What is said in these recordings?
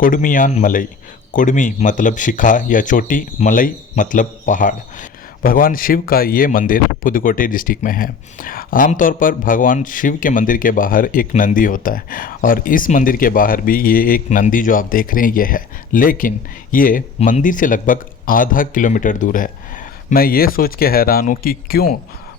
कोडमियान मलई। कोडमी मतलब शिखा या चोटी, मलई मतलब पहाड़। भगवान शिव का ये मंदिर पुदुकोट्टई डिस्ट्रिक्ट में है। आमतौर पर भगवान शिव के मंदिर के बाहर एक नंदी होता है और इस मंदिर के बाहर भी ये एक नंदी जो आप देख रहे हैं ये है, लेकिन ये मंदिर से लगभग आधा किलोमीटर दूर है। मैं ये सोच के हैरान हूँ कि क्यों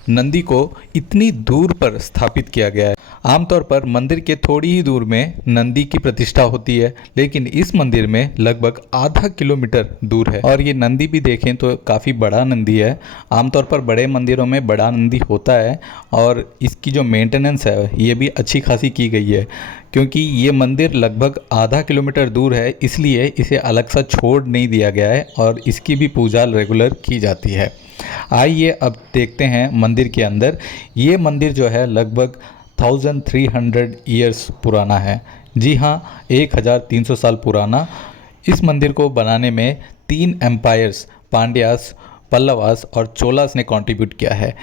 नंदी को इतनी दूर पर स्थापित किया गया है। आमतौर पर मंदिर के थोड़ी ही दूर में नंदी की प्रतिष्ठा होती है, लेकिन इस मंदिर में लगभग आधा किलोमीटर दूर है। और ये नंदी भी देखें तो काफ़ी बड़ा नंदी है। आमतौर पर बड़े मंदिरों में बड़ा नंदी होता है और इसकी जो मेंटेनेंस है ये भी अच्छी खासी की गई है, क्योंकि ये मंदिर लगभग आधा किलोमीटर दूर है, इसलिए इसे अलग सा छोड़ नहीं दिया गया है और इसकी भी पूजा रेगुलर की जाती है। आइए अब देखते हैं मंदिर के अंदर। ये मंदिर जो है लगभग 1300 ईयर्स पुराना है। जी हाँ, 1300 साल पुराना। इस मंदिर को बनाने में 3 एम्पायर्स पांड्यास, पल्लवास और चोलास ने कंट्रीब्यूट किया है।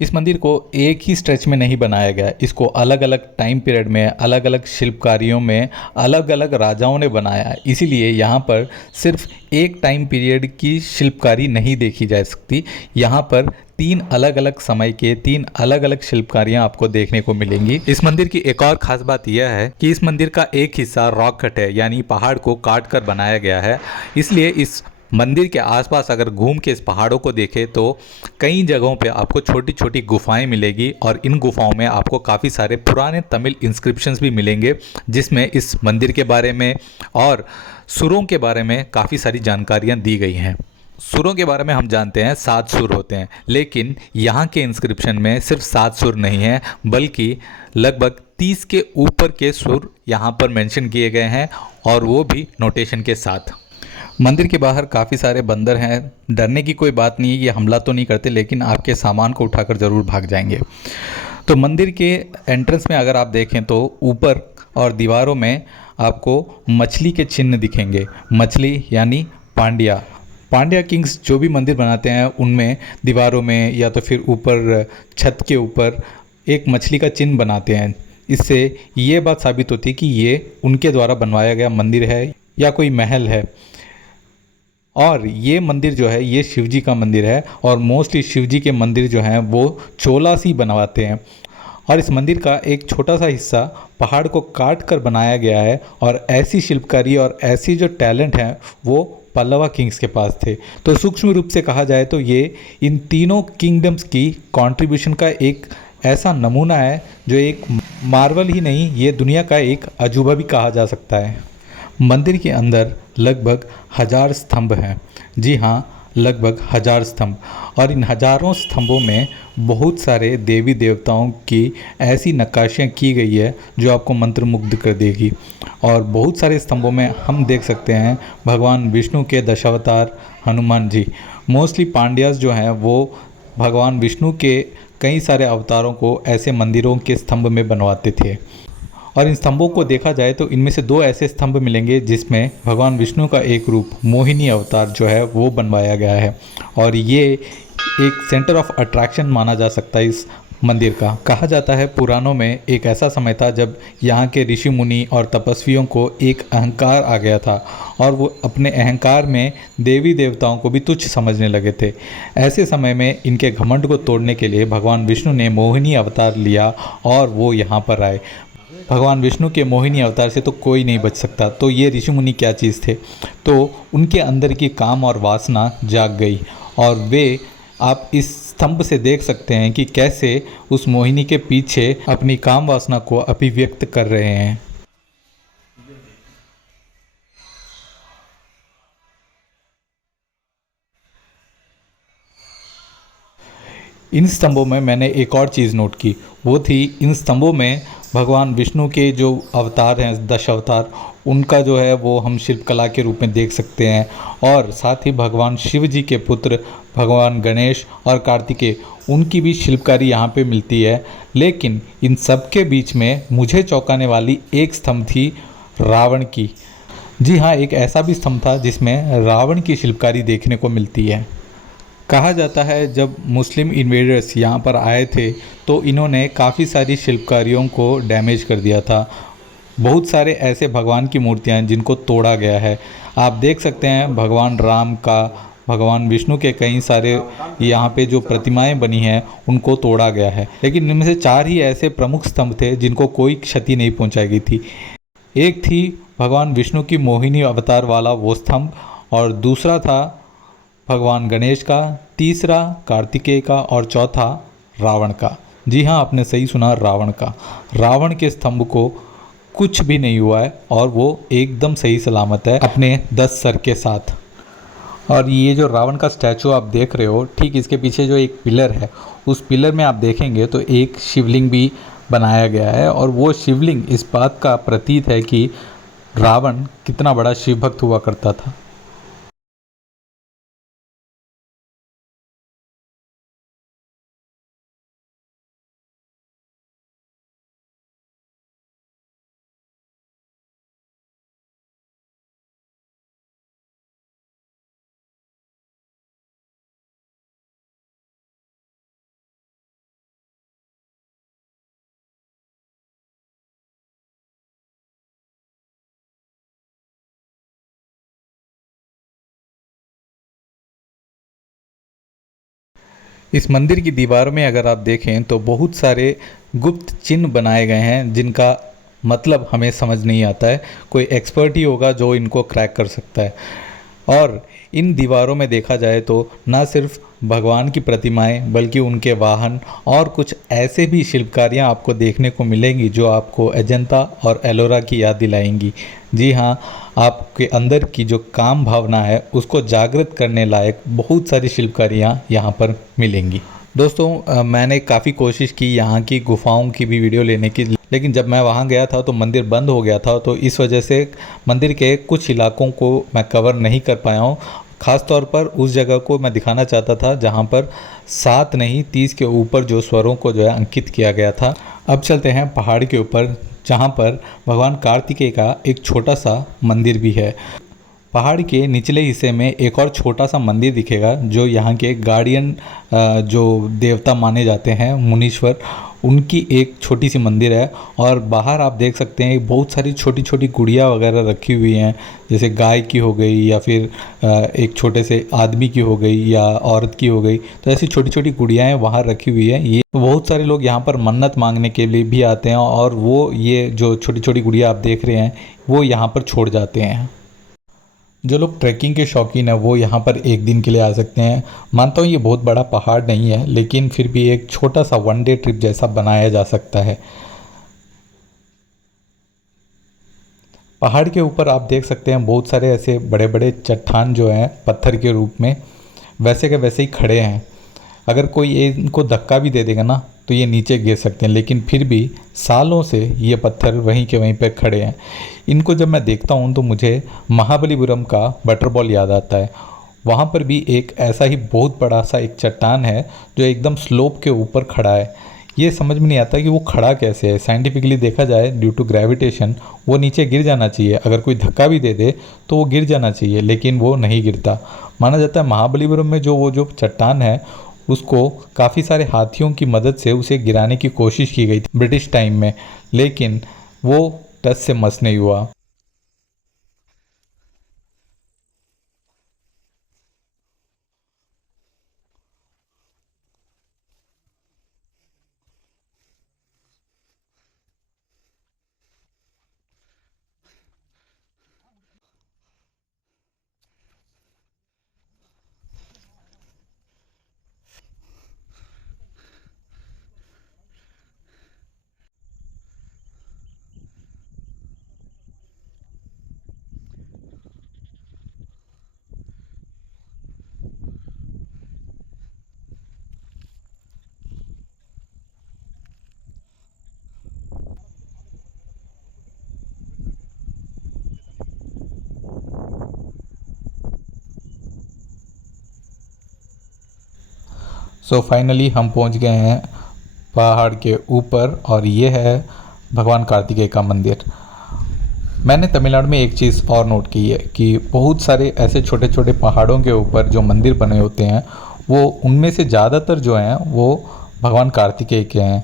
इस मंदिर को एक ही स्ट्रेच में नहीं बनाया गया, इसको अलग अलग टाइम पीरियड में, अलग अलग शिल्पकारियों में, अलग अलग राजाओं ने बनाया है। इसीलिए यहाँ पर सिर्फ एक टाइम पीरियड की शिल्पकारी नहीं देखी जा सकती। यहाँ पर 3 अलग अलग समय के 3 अलग अलग शिल्पकारियाँ आपको देखने को मिलेंगी। इस मंदिर की एक और ख़ास बात यह है कि इस मंदिर का एक हिस्सा रॉक कट है, यानी पहाड़ को काट कर बनाया गया है। इसलिए इस मंदिर के आसपास अगर घूम के इस पहाड़ों को देखें तो कई जगहों पे आपको छोटी छोटी गुफाएं मिलेगी और इन गुफाओं में आपको काफ़ी सारे पुराने तमिल इंस्क्रिप्शंस भी मिलेंगे, जिसमें इस मंदिर के बारे में और सुरों के बारे में काफ़ी सारी जानकारियां दी गई हैं। सुरों के बारे में हम जानते हैं 7 सुर होते हैं, लेकिन यहाँ के इंस्क्रिप्शन में सिर्फ 7 सुर नहीं है, बल्कि लगभग 30 के ऊपर के सुर यहाँ पर मेंशन किए गए हैं, और वो भी नोटेशन के साथ। मंदिर के बाहर काफ़ी सारे बंदर हैं। डरने की कोई बात नहीं है, ये हमला तो नहीं करते, लेकिन आपके सामान को उठाकर ज़रूर भाग जाएंगे। तो मंदिर के एंट्रेंस में अगर आप देखें तो ऊपर और दीवारों में आपको मछली के चिन्ह दिखेंगे। मछली यानी पांड्या। पांड्या किंग्स जो भी मंदिर बनाते हैं उनमें दीवारों में या तो फिर ऊपर छत के ऊपर एक मछली का चिन्ह बनाते हैं। इससे ये बात साबित होती है कि ये उनके द्वारा बनवाया गया मंदिर है या कोई महल है। और ये मंदिर जो है ये शिवजी का मंदिर है, और मोस्टली शिवजी के मंदिर जो हैं वो चोलास ही बनवाते हैं। और इस मंदिर का एक छोटा सा हिस्सा पहाड़ को काट कर बनाया गया है, और ऐसी शिल्पकारी और ऐसी जो टैलेंट हैं वो पल्लवा किंग्स के पास थे। तो सूक्ष्म रूप से कहा जाए तो ये इन तीनों किंगडम्स की कंट्रीब्यूशन का एक ऐसा नमूना है जो एक मार्वल ही नहीं, ये दुनिया का एक अजूबा भी कहा जा सकता है। मंदिर के अंदर लगभग 1000 स्तंभ हैं। जी हाँ, लगभग 1000 स्तंभ। और इन हजारों स्तंभों में बहुत सारे देवी देवताओं की ऐसी नक्काशियाँ की गई है जो आपको मंत्रमुग्ध कर देगी। और बहुत सारे स्तंभों में हम देख सकते हैं भगवान विष्णु के दशावतार हनुमान जी। मोस्टली पांड्यास जो हैं वो भगवान विष्णु के कई सारे अवतारों को ऐसे मंदिरों के स्तंभ में बनवाते थे। और इन स्तंभों को देखा जाए तो इनमें से 2 ऐसे स्तंभ मिलेंगे जिसमें भगवान विष्णु का एक रूप मोहिनी अवतार जो है वो बनवाया गया है, और ये एक सेंटर ऑफ अट्रैक्शन माना जा सकता है इस मंदिर का। कहा जाता है पुराणों में एक ऐसा समय था जब यहाँ के ऋषि मुनि और तपस्वियों को एक अहंकार आ गया था, और वो अपने अहंकार में देवी देवताओं को भी तुच्छ समझने लगे थे। ऐसे समय में इनके घमंड को तोड़ने के लिए भगवान विष्णु ने मोहिनी अवतार लिया और वो यहाँ पर आए। भगवान विष्णु के मोहिनी अवतार से तो कोई नहीं बच सकता। तो ये ऋषि मुनि क्या चीज़ थे, तो उनके अंदर की काम और वासना जाग गई, और वे आप इस स्तंभ से देख सकते हैं कि कैसे उस मोहिनी के पीछे अपनी काम वासना को अभिव्यक्त कर रहे हैं। इन स्तंभों में मैंने एक और चीज़ नोट की, वो थी इन स्तंभों में भगवान विष्णु के जो अवतार हैं 10 अवतार, उनका जो है वो हम शिल्पकला के रूप में देख सकते हैं। और साथ ही भगवान शिव जी के पुत्र भगवान गणेश और कार्तिकेय, उनकी भी शिल्पकारी यहाँ पे मिलती है। लेकिन इन सब के बीच में मुझे चौंकाने वाली एक स्तंभ थी रावण की। जी हाँ, एक ऐसा भी स्तंभ था जिसमें रावण की शिल्पकारी देखने को मिलती है। कहा जाता है जब मुस्लिम इन्वेडर्स यहाँ पर आए थे तो इन्होंने काफ़ी सारी शिल्पकारियों को डैमेज कर दिया था। बहुत सारे ऐसे भगवान की मूर्तियां हैं जिनको तोड़ा गया है। आप देख सकते हैं भगवान राम का, भगवान विष्णु के कई सारे यहाँ पे जो प्रतिमाएं बनी हैं उनको तोड़ा गया है, लेकिन इनमें से 4 ही ऐसे प्रमुख स्तंभ थे जिनको कोई क्षति नहीं पहुंचाई गई थी। एक थी भगवान विष्णु की मोहिनी अवतार वाला वो स्तंभ, और दूसरा था भगवान गणेश का, तीसरा कार्तिकेय का, और चौथा रावण का। जी हाँ, आपने सही सुना, रावण का। रावण के स्तंभ को कुछ भी नहीं हुआ है और वो एकदम सही सलामत है अपने 10 सर के साथ। और ये जो रावण का स्टैचू आप देख रहे हो, ठीक इसके पीछे जो एक पिलर है, उस पिलर में आप देखेंगे तो एक शिवलिंग भी बनाया गया है, और वो शिवलिंग इस बात का प्रतीक है कि रावण कितना बड़ा शिव भक्त हुआ करता था। इस मंदिर की दीवार में अगर आप देखें तो बहुत सारे गुप्त चिन्ह बनाए गए हैं जिनका मतलब हमें समझ नहीं आता है। कोई एक्सपर्ट ही होगा जो इनको क्रैक कर सकता है। और इन दीवारों में देखा जाए तो ना सिर्फ भगवान की प्रतिमाएं बल्कि उनके वाहन और कुछ ऐसे भी शिल्पकारियां आपको देखने को मिलेंगी जो आपको अजंता और एलोरा की याद दिलाएंगी। जी हाँ, आपके अंदर की जो काम भावना है उसको जागृत करने लायक बहुत सारी शिल्पकारियाँ यहाँ पर मिलेंगी। दोस्तों, मैंने काफ़ी कोशिश की यहाँ की गुफाओं की भी वीडियो लेने की, लेकिन जब मैं वहाँ गया था तो मंदिर बंद हो गया था, तो इस वजह से मंदिर के कुछ इलाकों को मैं कवर नहीं कर पाया हूँ। ख़ास तौर पर उस जगह को मैं दिखाना चाहता था जहाँ पर 7 नहीं 30 के ऊपर जो स्वरों को जो है अंकित किया गया था। अब चलते हैं पहाड़ के ऊपर, जहाँ पर भगवान कार्तिकेय का एक छोटा सा मंदिर भी है। पहाड़ के निचले हिस्से में एक और छोटा सा मंदिर दिखेगा जो यहाँ के गार्डियन जो देवता माने जाते हैं मुनीश्वर, उनकी एक छोटी सी मंदिर है। और बाहर आप देख सकते हैं बहुत सारी छोटी छोटी गुड़िया वगैरह रखी हुई हैं, जैसे गाय की हो गई या फिर एक छोटे से आदमी की हो गई या औरत की हो गई। तो ऐसी छोटी छोटी गुड़ियाएँ वहाँ रखी हुई हैं। ये बहुत सारे लोग यहाँ पर मन्नत मांगने के लिए भी आते हैं, और वो ये जो छोटी छोटी गुड़िया आप देख रहे हैं वो यहाँ पर छोड़ जाते हैं। जो लोग ट्रैकिंग के शौकीन हैं वो यहाँ पर एक दिन के लिए आ सकते हैं। मानता हूँ ये बहुत बड़ा पहाड़ नहीं है, लेकिन फिर भी एक छोटा सा 1 डे ट्रिप जैसा बनाया जा सकता है। पहाड़ के ऊपर आप देख सकते हैं बहुत सारे ऐसे बड़े बड़े चट्टान जो हैं पत्थर के रूप में वैसे के वैसे ही खड़े हैं। अगर कोई इनको धक्का भी दे देगा ना तो ये नीचे गिर सकते हैं, लेकिन फिर भी सालों से ये पत्थर वहीं के वहीं पे खड़े हैं। इनको जब मैं देखता हूँ तो मुझे महाबलीपुरम का बटरबॉल याद आता है। वहाँ पर भी एक ऐसा ही बहुत बड़ा सा एक चट्टान है जो एकदम स्लोप के ऊपर खड़ा है। ये समझ में नहीं आता कि वो खड़ा कैसे है। साइंटिफिकली देखा जाए ड्यू टू ग्रेविटेशन वो नीचे गिर जाना चाहिए, अगर कोई धक्का भी दे दे तो वो गिर जाना चाहिए, लेकिन वो नहीं गिरता। माना जाता है महाबलीपुरम में जो चट्टान है उसको काफ़ी सारे हाथियों की मदद से उसे गिराने की कोशिश की गई थी ब्रिटिश टाइम में, लेकिन वो टस से मस नहीं हुआ। सो फाइनली हम पहुंच गए हैं पहाड़ के ऊपर, और ये है भगवान कार्तिकेय का मंदिर। मैंने तमिलनाडु में एक चीज़ और नोट की है कि बहुत सारे ऐसे छोटे छोटे पहाड़ों के ऊपर जो मंदिर बने होते हैं वो उनमें से ज़्यादातर जो हैं वो भगवान कार्तिकेय के हैं।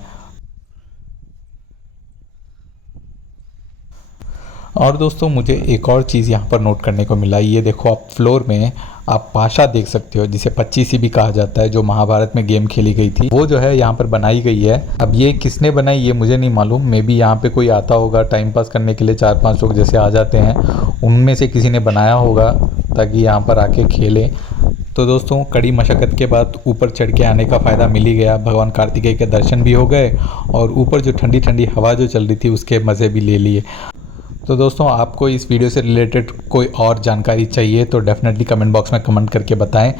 और दोस्तों मुझे एक और चीज़ यहाँ पर नोट करने को मिला, ये देखो आप फ्लोर में आप पाशा देख सकते हो, जिसे पच्चीसी भी कहा जाता है, जो महाभारत में गेम खेली गई थी, वो जो है यहाँ पर बनाई गई है। अब ये किसने बनाई ये मुझे नहीं मालूम, मे बी यहाँ पे कोई आता होगा टाइम पास करने के लिए, 4-5 लोग जैसे आ जाते हैं, उनमें से किसी ने बनाया होगा ताकि यहाँ पर आके खेलें। तो दोस्तों कड़ी मशक्क़त के बाद ऊपर चढ़ के आने का फ़ायदा मिल ही गया, भगवान कार्तिकेय के दर्शन भी हो गए और ऊपर जो ठंडी ठंडी हवा जो चल रही थी उसके मज़े भी ले लिए। तो दोस्तों आपको इस वीडियो से रिलेटेड कोई और जानकारी चाहिए तो डेफ़िनेटली कमेंट बॉक्स में कमेंट करके बताएं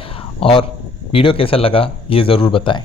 और वीडियो कैसा लगा ये ज़रूर बताएं।